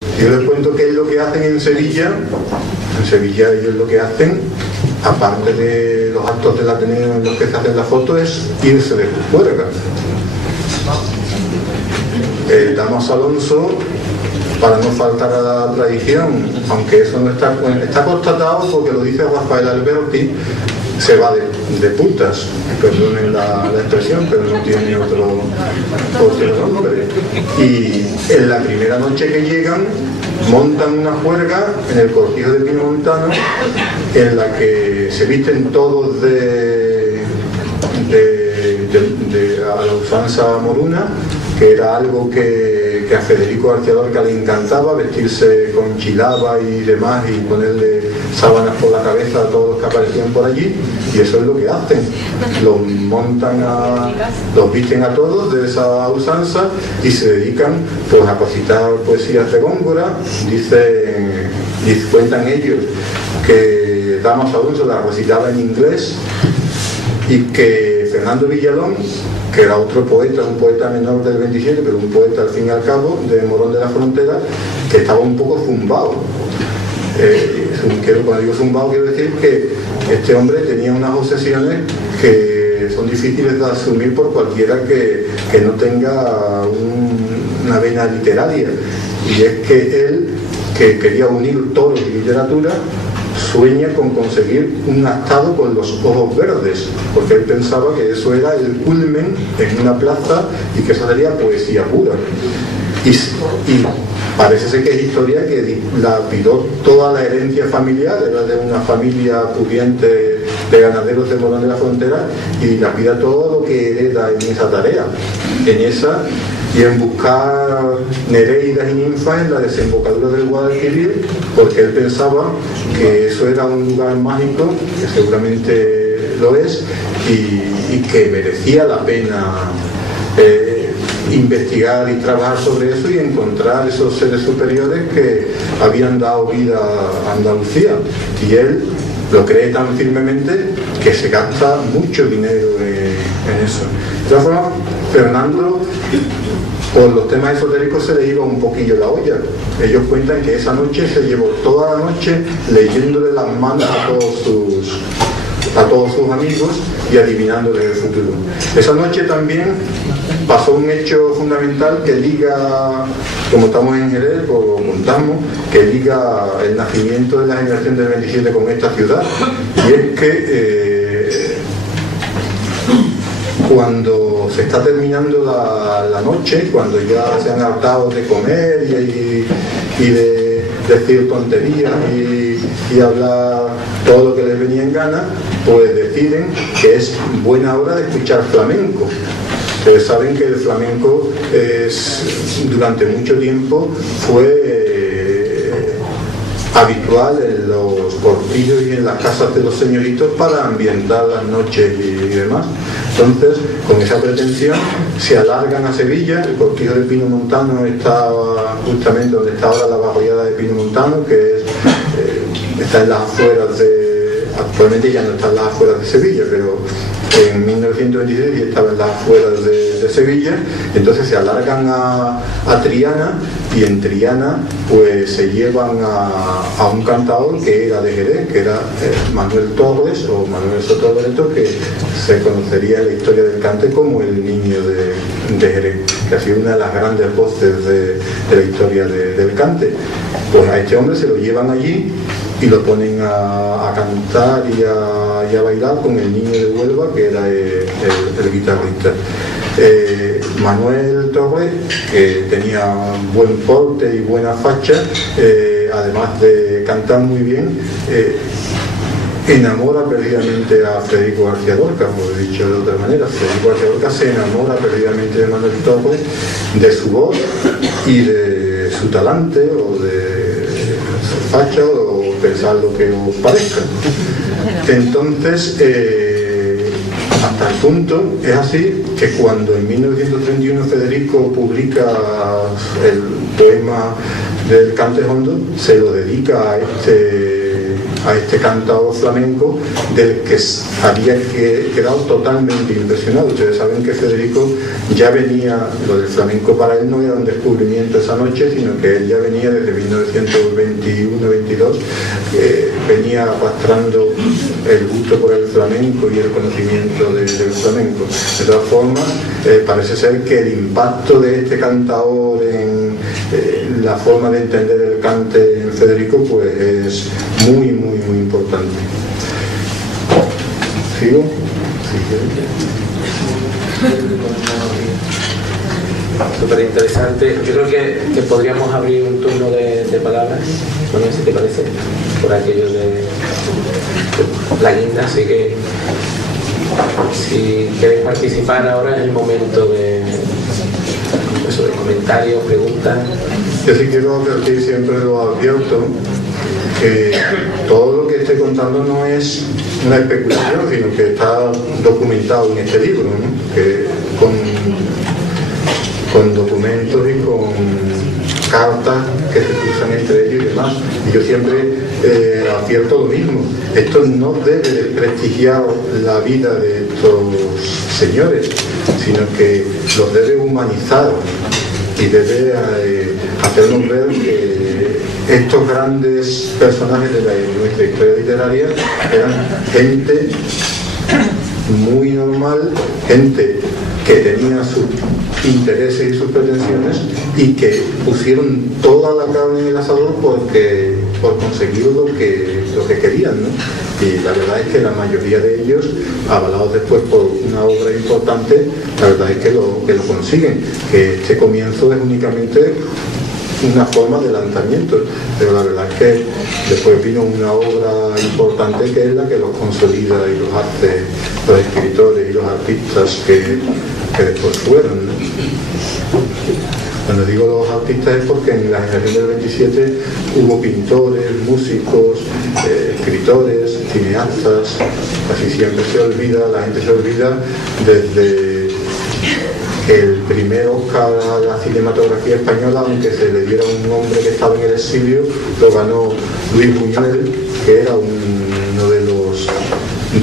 Yo les cuento qué es lo que hacen en Sevilla. En Sevilla ellos lo que hacen, aparte de los actos del Ateneo en los que se hacen la foto, es irse de juerga. Damos Alonso, para no faltar a la tradición, aunque eso no está constatado porque lo dice Rafael Alberti, se va de putas, perdonen la expresión, pero no tiene otro nombre. Y en la primera noche que llegan, montan una juerga en el cortijo de Pino Montano, en la que se visten todos a la usanza moruna, que era algo que a Federico García Lorca le encantaba, vestirse con chilaba y demás y ponerle sábanas por la cabeza a todos los que aparecían por allí, y eso es lo que hacen. Los visten a todos de esa usanza y se dedican pues a recitar poesías de Góngora. Cuentan ellos que Damaso Alonso la recitaba en inglés y que Fernando Villalón, que era otro poeta, un poeta menor del 27, pero un poeta al fin y al cabo, de Morón de la Frontera, que estaba un poco zumbado. Cuando digo zumbado quiero decir que este hombre tenía unas obsesiones que son difíciles de asumir por cualquiera que no tenga una vena literaria. Y es que él, que quería unir toros y literatura, sueña con conseguir un atado con los ojos verdes, porque él pensaba que eso era el culmen en una plaza y que eso sería poesía pura. Y parece ser que es historia que la pidió toda la herencia familiar, era de una familia pudiente de ganaderos de Morón de la Frontera, y la pida todo lo que hereda en esa tarea, y en buscar nereidas y ninfas en la desembocadura del Guadalquivir, porque él pensaba que eso era un lugar mágico, que seguramente lo es, y que merecía la pena investigar y trabajar sobre eso y encontrar esos seres superiores que habían dado vida a Andalucía. Y él lo cree tan firmemente que se gasta mucho dinero en eso. De todas formas, Fernando, por los temas esotéricos, se le iba un poquillo la olla. Ellos cuentan que esa noche se llevó toda la noche leyéndole las manos a todos sus amigos y adivinándoles el futuro. Esa noche también pasó un hecho fundamental que liga, como estamos en Jerez, o contamos, que liga el nacimiento de la generación del 27 con esta ciudad, y es que cuando se está terminando la noche, cuando ya se han hartado de comer y de decir tonterías y hablar todo lo que les venía en gana, pues deciden que es buena hora de escuchar flamenco. Ustedes saben que el flamenco durante mucho tiempo fue habitual en los cortillos y en las casas de los señoritos para ambientar las noches y demás. Entonces, con esa pretensión, se alargan a Sevilla. El cortijo de Pino Montano está justamente donde está ahora la barriada de Pino Montano, que está en las afueras actualmente ya no está en las afueras de Sevilla, pero en 1926 estaba en las afueras de Sevilla. Entonces se alargan a Triana, y en Triana pues se llevan a un cantador que era de Jerez, que era Manuel Torres o Manuel Soto Loreto, que se conocería en la historia del cante como el niño de Jerez, que ha sido una de las grandes voces de la historia del cante. Pues a este hombre se lo llevan allí y lo ponen a cantar y a bailar con el niño de Huelva, que era el guitarrista. Manuel Torres, que tenía buen porte y buena facha, además de cantar muy bien, enamora perdidamente a Federico García Lorca, como he dicho de otra manera. Federico García Lorca se enamora perdidamente de Manuel Torres, de su voz y de su talante, o de su facha, o pensar lo que os parezca. Entonces, hasta el punto es así que cuando en 1931 Federico publica el poema del Cante Hondo, se lo dedica a este cantador flamenco, del que había quedado totalmente impresionado. Ustedes saben que Federico ya venía, lo del flamenco para él no era un descubrimiento esa noche, sino que él ya venía desde 1921-22, venía arrastrando el gusto por el flamenco y el conocimiento del flamenco. De todas formas, parece ser que el impacto de este cantador en la forma de entender el cante en Federico pues es muy importante. ¿Sigo? Súper interesante. Yo creo que podríamos abrir un turno de palabras, no sé si te parece, por aquello de la guinda, así que si queréis participar ahora es el momento de comentarios, preguntas. Yo sí quiero advertir, siempre lo advierto, que todo lo que estoy contando no es una especulación, sino que está documentado en este libro, ¿no? Que con documentos y con cartas que se cruzan entre ellos y demás. Y yo siempre advierto lo mismo. Esto no debe desprestigiar la vida de estos señores, sino que los debe humanizar y debe hacernos ver que estos grandes personajes de nuestra historia literaria eran gente muy normal, gente que tenía sus intereses y sus pretensiones y que pusieron toda la carne en el asador por conseguir lo que querían, ¿no? Y la verdad es que la mayoría de ellos, avalados después por una obra importante, la verdad es que lo consiguen, que este comienzo es únicamente una forma de lanzamiento, pero la verdad es que después vino una obra importante que es la que los consolida y los hace los escritores y los artistas que después fueron, ¿no? Cuando digo los artistas es porque en la generación del 27 hubo pintores, músicos, escritores, cineastas. Casi siempre la gente se olvida desde el primer Oscar a la cinematografía española, aunque se le diera un hombre que estaba en el exilio, lo ganó Luis Buñuel, que era uno de los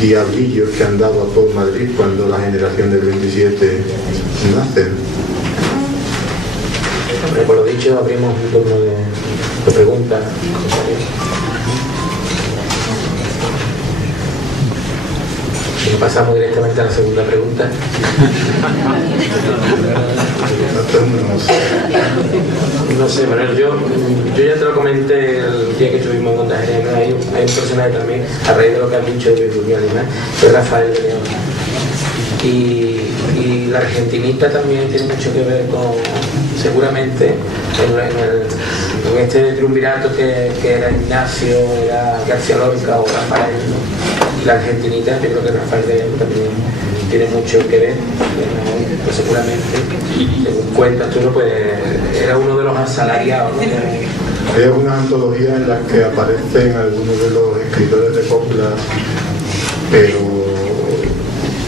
diablillos que andaba por Madrid cuando la generación del 27 nace. Por lo dicho, abrimos un turno de preguntas. Si no pasamos directamente a la segunda pregunta. No sé, Manuel, yo ya te lo comenté el día que estuvimos en Onda Jerez, ¿no? Hay un personaje también, a raíz de lo que has dicho de Buñuel y demás, que es Rafael de León. Y la argentinita también tiene mucho que ver con, seguramente, en este triunvirato que era Ignacio, era García Lorca o Rafael, ¿no? La argentinita, yo creo que Rafael de León también tiene mucho que ver, pues seguramente, según cuentas tú, pues era uno de los asalariados, ¿no? Hay algunas antologías en las que aparecen algunos de los escritores de coplas, pero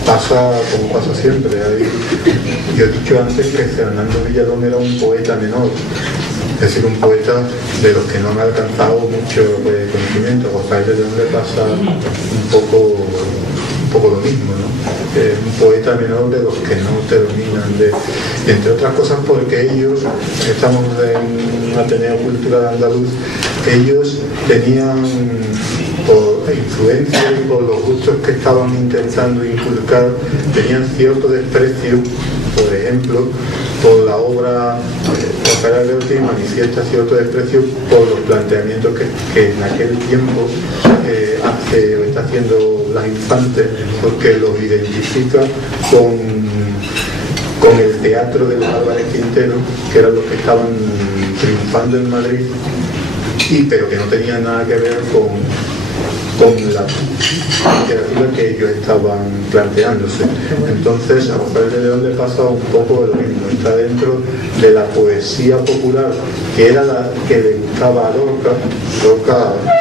pasa como pasa siempre. Yo he dicho antes que Fernando Villalón era un poeta menor, es decir, un poeta de los que no han alcanzado mucho conocimiento. A Rafael de León le pasa un poco lo mismo, ¿no? Es un poeta menor de los que no terminan entre otras cosas porque ellos, estamos en un Ateneo Cultural Andaluz, ellos tenían, por influencia y por los gustos que estaban intentando inculcar, tenían cierto desprecio, por ejemplo, por la obra Rafael Alberti, manifiesta cierto desprecio por los planteamientos que en aquel tiempo hace o está haciendo Las Infantes, porque los identifica con el teatro de los Álvarez Quintero, que eran los que estaban triunfando en Madrid, pero que no tenían nada que ver con la literatura que ellos estaban planteándose. Entonces a Rafael de León le pasa un poco lo mismo, está dentro de la poesía popular, que era la que le gustaba a Lorca,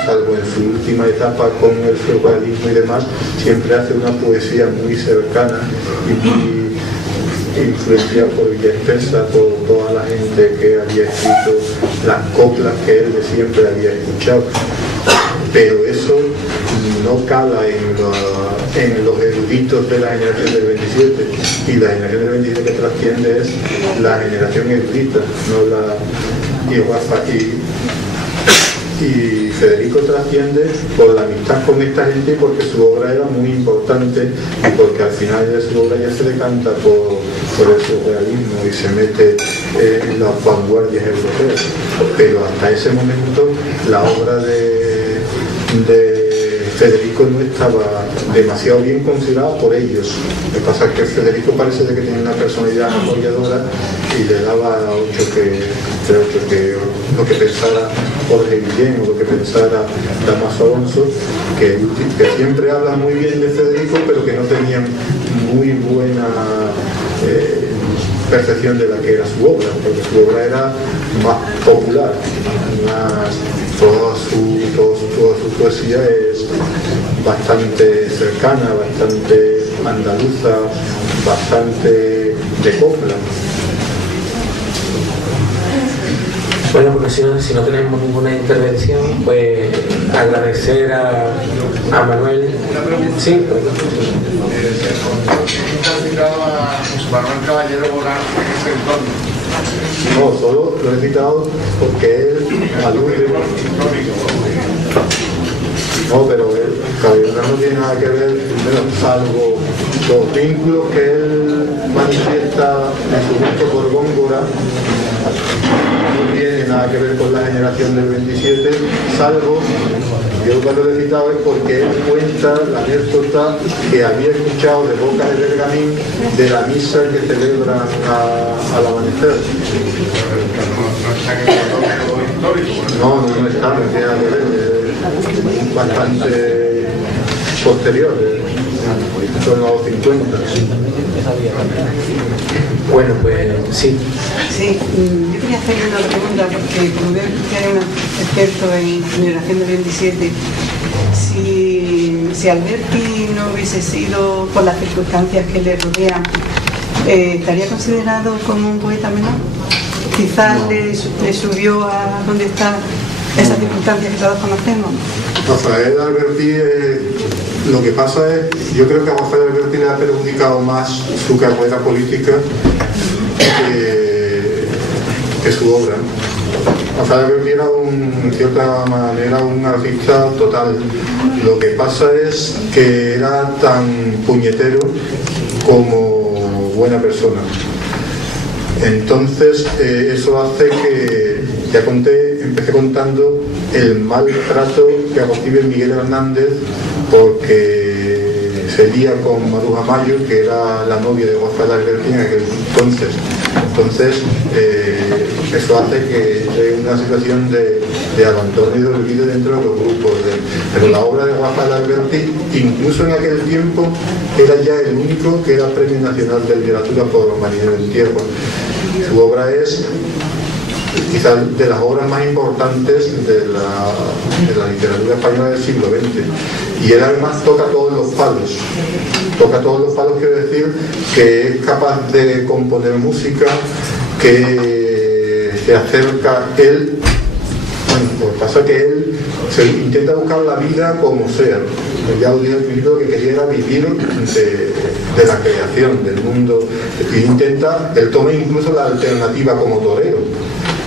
salvo en su última etapa con el surrealismo y demás, siempre hace una poesía muy cercana y muy influenciada por Villaspesa, por toda la gente que había escrito las coplas que él de siempre había escuchado. Pero eso no cala en los eruditos de la generación del 27, y la generación del 27 que trasciende es la generación erudita, no la. Y y Federico trasciende por la amistad con esta gente y porque su obra era muy importante y porque al final de su obra ya se decanta por el surrealismo y se mete en las vanguardias europeas, pero hasta ese momento la obra de Federico no estaba demasiado bien considerada por ellos. Lo que pasa es que Federico parece de que tenía una personalidad apoyadora y le daba que lo que pensara Jorge Guillén o lo que pensara Damaso Alonso, que siempre hablan muy bien de Federico, pero que no tenían muy buena percepción de la que era su obra, porque su obra era más popular, toda su poesía es bastante cercana, bastante andaluza, bastante de copla. Bueno, porque si no tenemos ninguna intervención, pues agradecer a Manuel. Sí, Manuel Caballero Borán en ese entorno. No, solo lo he citado porque él alude. No, pero él, Caballero no tiene nada que ver, salvo los vínculos que él manifiesta en su gusto por Góngora. No tiene nada que ver con la generación del 27, salvo, yo cuando lo he citado es porque él cuenta la anécdota que había escuchado de boca de Bergamín de la misa que celebran al amanecer. No está, no tiene nada que ver, es bastante posterior, son los 50. Bueno, pues sí. Sí, yo quería hacerle una pregunta porque como veo que hay un experto en generación del 27, si Alberti no hubiese sido por las circunstancias que le rodean, ¿estaría considerado como un poeta menor? Quizás no. le subió a donde está esas circunstancias que todos conocemos. Rafael Alberti, lo que pasa es, yo creo que a Rafael Alberti le ha perjudicado más su carrera política que su obra. Rafael Alberti era en cierta manera un artista total. Lo que pasa es que era tan puñetero como buena persona. Entonces eso hace que, empecé contando el mal trato que recibe Miguel Hernández porque se lía con Maruja Mayo, que era la novia de Rafael Alberti en aquel entonces. Entonces eso hace que esté una situación de abandono y de olvido dentro de los grupos. Pero la obra de Rafael Alberti, incluso en aquel tiempo, era ya el único que era Premio Nacional de Literatura por Marinero en Tierra. Su obra es quizás de las obras más importantes de la literatura española del siglo XX, y él además toca todos los palos, quiero decir que es capaz de componer música, que se acerca él. Bueno, lo que pasa es que él se intenta buscar la vida como ser. Ya lo dije al principio, que quería era vivir de la creación, del mundo, y él toma incluso la alternativa como torero.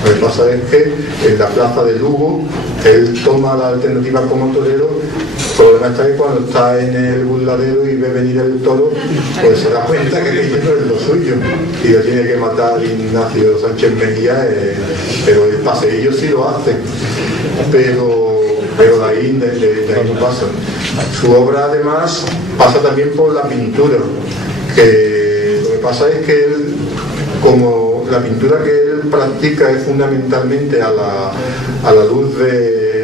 Lo que pasa es que en la plaza de Lugo él toma la alternativa como torero. El problema está que cuando está en el burladero y ve venir el toro, pues se da cuenta que aquello no es lo suyo y lo tiene que matar Ignacio Sánchez Mejía, pero el paseillo sí lo hace, pero de ahí no pasa. Su obra además pasa también por la pintura, que lo que pasa es que él, como la pintura que él practica es fundamentalmente a la luz de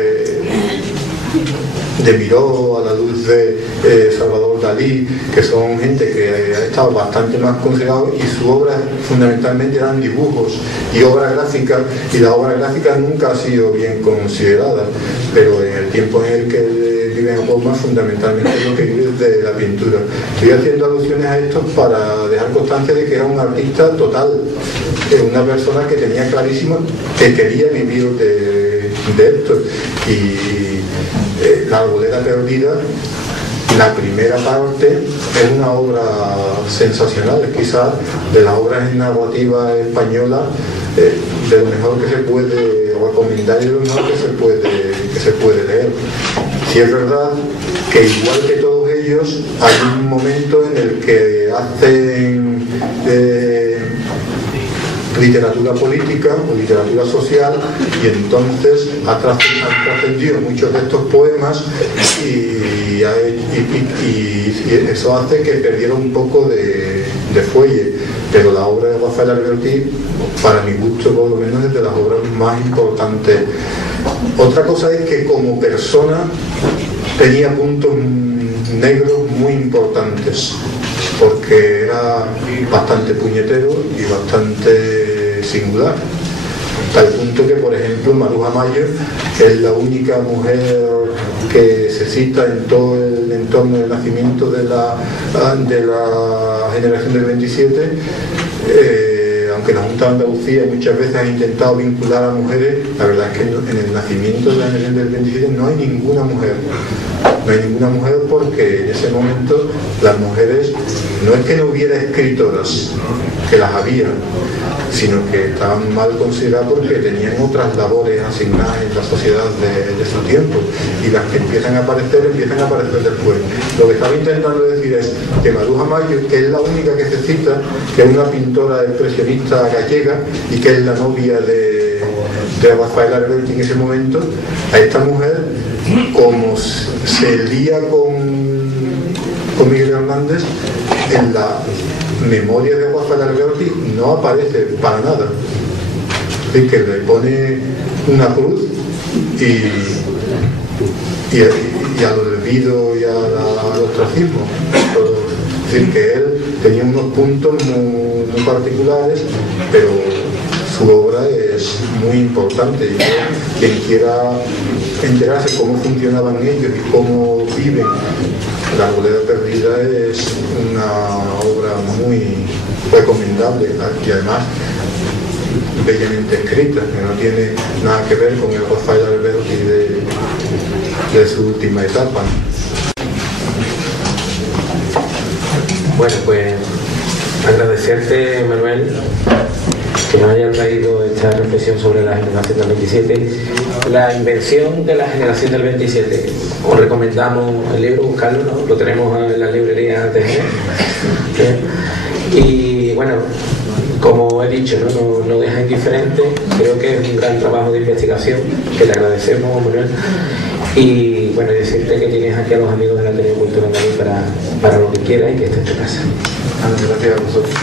Miró, a la luz de Salvador Dalí, que son gente que ha estado bastante más considerados, y su obra fundamentalmente eran dibujos y obra gráfica, y la obra gráfica nunca ha sido bien considerada, pero en el tiempo en el que vive en Roma fundamentalmente lo que vive es de la pintura. Estoy haciendo alusiones a esto para dejar constancia de que era un artista total, una persona que tenía clarísimo que quería vivir de esto. Y La Arboleda Perdida, la primera parte, es una obra sensacional, es quizás de las obras en narrativa española de lo mejor que se puede lo recomendaría lo mejor que se puede leer. Si es verdad que igual que todos ellos hay un momento en el que hacen literatura política o literatura social, y entonces han trascendido muchos de estos poemas y eso hace que perdiera un poco de fuelle, pero la obra de Rafael Alberti, para mi gusto por lo menos, es de las obras más importantes. Otra cosa es que como persona tenía puntos negros muy importantes, porque era bastante puñetero y bastante singular, tal punto que, por ejemplo, Maruja Mayo, que es la única mujer que se cita en todo el entorno del nacimiento de la generación del 27, aunque la Junta de Andalucía muchas veces ha intentado vincular a mujeres, la verdad es que en el nacimiento de la generación del 27 no hay ninguna mujer. No hay ninguna mujer porque en ese momento las mujeres, no es que no hubiera escritoras, que las había, sino que estaban mal consideradas porque tenían otras labores asignadas en la sociedad de su tiempo, y las que empiezan a aparecer después. Lo que estaba intentando decir es que Maruja Mayo, que es la única que se cita, que es una pintora expresionista gallega y que es la novia de Rafael Alberti en ese momento, a esta mujer, como se lía con Miguel Hernández, en la memoria de Rafael Alberti no aparece para nada. Es decir, que le pone una cruz y al olvido y al ostracismo. Es decir, que él tenía unos puntos muy particulares, pero su obra es muy importante, y quien quiera enterarse cómo funcionaban ellos y cómo viven, La Arboleda Perdida es una obra muy recomendable y además bellamente escrita, que no tiene nada que ver con el Rafael Alberti de su última etapa. Bueno, pues agradecerte, Manuel, que nos hayas traído esta reflexión sobre la generación del 27, la invención de la generación del 27. Os recomendamos el libro, buscarlo, ¿no? Lo tenemos en la librería de Jerez. Y bueno, como he dicho, no deja indiferente. Creo que es un gran trabajo de investigación que le agradecemos, Manuel. Y bueno, decirte que tienes aquí a los amigos de la Ateneo Cultural para lo que quieras y que esté en tu casa. Gracias a vosotros.